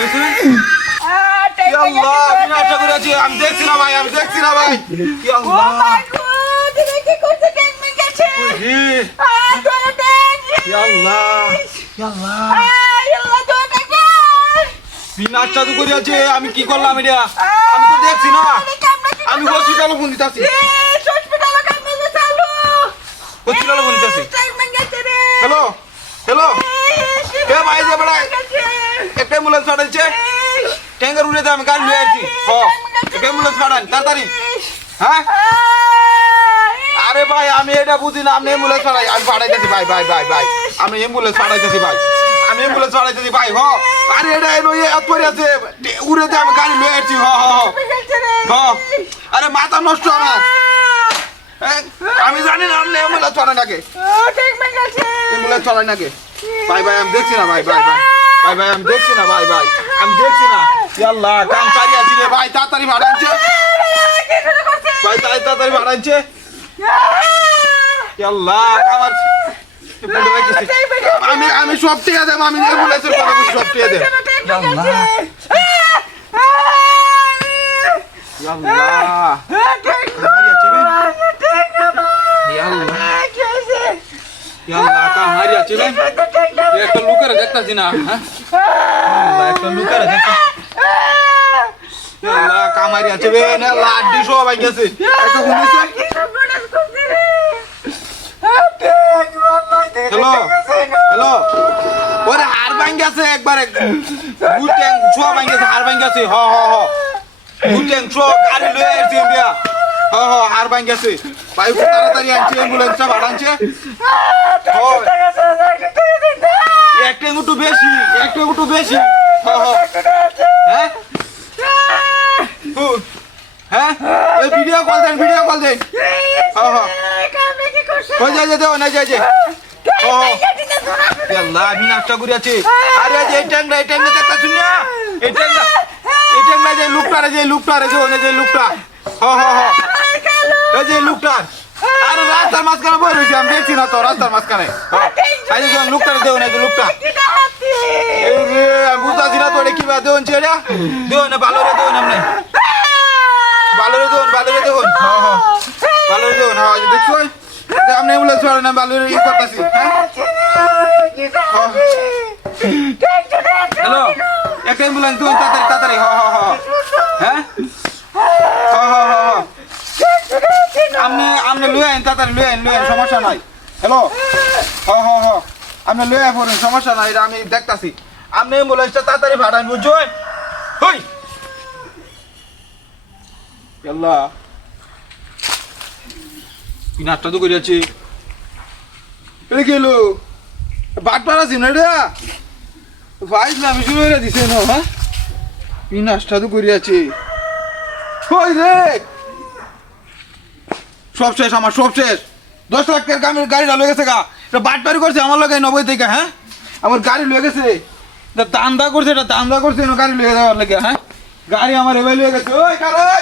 গেছে আল্লাহ তুমি আশা করে আছি আমি দেখছি না ভাই কি আল্লাহ কি আল্লাহ বিনাশ চাদু করে আছে আমি কি করলাম এটা আমি তো দেখছি না আমি হসপিটালে ফোন দিতেছি হ্যালো হ্যালো এ ভাই যে বড় একটা অ্যাম্বুলেন্স পাঠাইছে ট্যাঙ্গার উড়ে আমি গাড়ি নিয়ে আসছি একটা অ্যাম্বুলেন্স পাঠান তাড়াতাড়ি হ্যাঁ আরে ভাই আমি এটা বুঝি না আপনি অ্যাম্বুলেন্স পাঠাই আমি পাঠাইতেছি ভাই আমি অ্যাম্বুলেন্স পাঠাইতেছি ভাই আরে এটা এলো এত আছে উড়ে আমি গাড়ি নিয়ে আসছি আরে মাথা নষ্ট আমার আমি জানি না আপনি অ্যাম্বুলেন্স চড়াই নাকি ভাই আমি দেখছি না ভাই আমি দেখছি না আল্লাহ কাম কারি আছি রে ভাই তাড়াতাড়ি ভাড়াইছে আল্লাহ আমার আমি সব টিকা দেব আমি অ্যাম্বুলেন্সের কথা বলছি সব টিকা দেব একটা লুকারে দেখতেছি না একটা লুকারে কামারি আছে লাড্ডি সবাই গেছে একটা শুনেছে হ্যালো ওরে হাড় ভাঙ্গে আছে একবারে গুটেং ছোয়া ভাঙ্গে আছে হাড় ভাঙ্গে আছে গুটেং ছোয়া গাড়ি লয়ে আসছে বিয়া হাড় ভাঙ্গে আছে ভাই তাড়াতাড়ি আনছে অ্যাম্বুলেন্সটা ভাড়ানছে একটা একটু বেশি হ্যাঁ ভিডিও কল দেন দেও না যাই আল্লাহ আমি নাস্তা করে আছি আরে যে ট্যাংরা দেখতা শুনিয়া এই ট্যাংরা যে লুকটারে যে লুকটা এই যে লুকটা আরে রাস্তার মাঝখানে বই রয়েছে আমি দেখছি না তো রাস্তার মাঝখানে লুকটারে দেও না যে লুকটা আমি বুঝতেছি না তো কি দেওন ছেড়া দেও না ভালো রে দেও আপনি ভালো রে দেন দেখছো আপনি অ্যাম্বুলেন্স পারেন না ভালো ই করতেছি হ্যালো একটা অ্যাম্বুলেন্স দেন তাড়াতাড়ি হ্যাঁ আপনি লুয়ে আইন তাড়াতাড়ি লুয়ে আইন সমস্যা নাই হ্যালো আপনি লুয়ে আইন সমস্যা নাই এটা আমি দেখতাছি আপনি অ্যাম্বুলেন্সটা তাড়াতাড়ি ভাড়ান বুঝছো হই আল্লাহ কি নাচটা তো করিয়াছি এটা কি হলো বাট পাড়াছি না এটা ভাইছিলাম আমি শুরু হয়ে দিছে না হ্যাঁ কি নাচটা তো করিয়াছি ওই রে সব শেষ 10 লাখ টাকার গাড়িটা লয়ে গেছে গা এটা বাট পাড়ি করছে আমার লগে 90 থেকে হ্যাঁ আমার গাড়ি লয়ে গেছে দান্দা করছে গাড়ি লয়ে যাওয়ার লাগে হ্যাঁ গাড়ি আমার এভাবে লয়ে গেছে ওই কারণ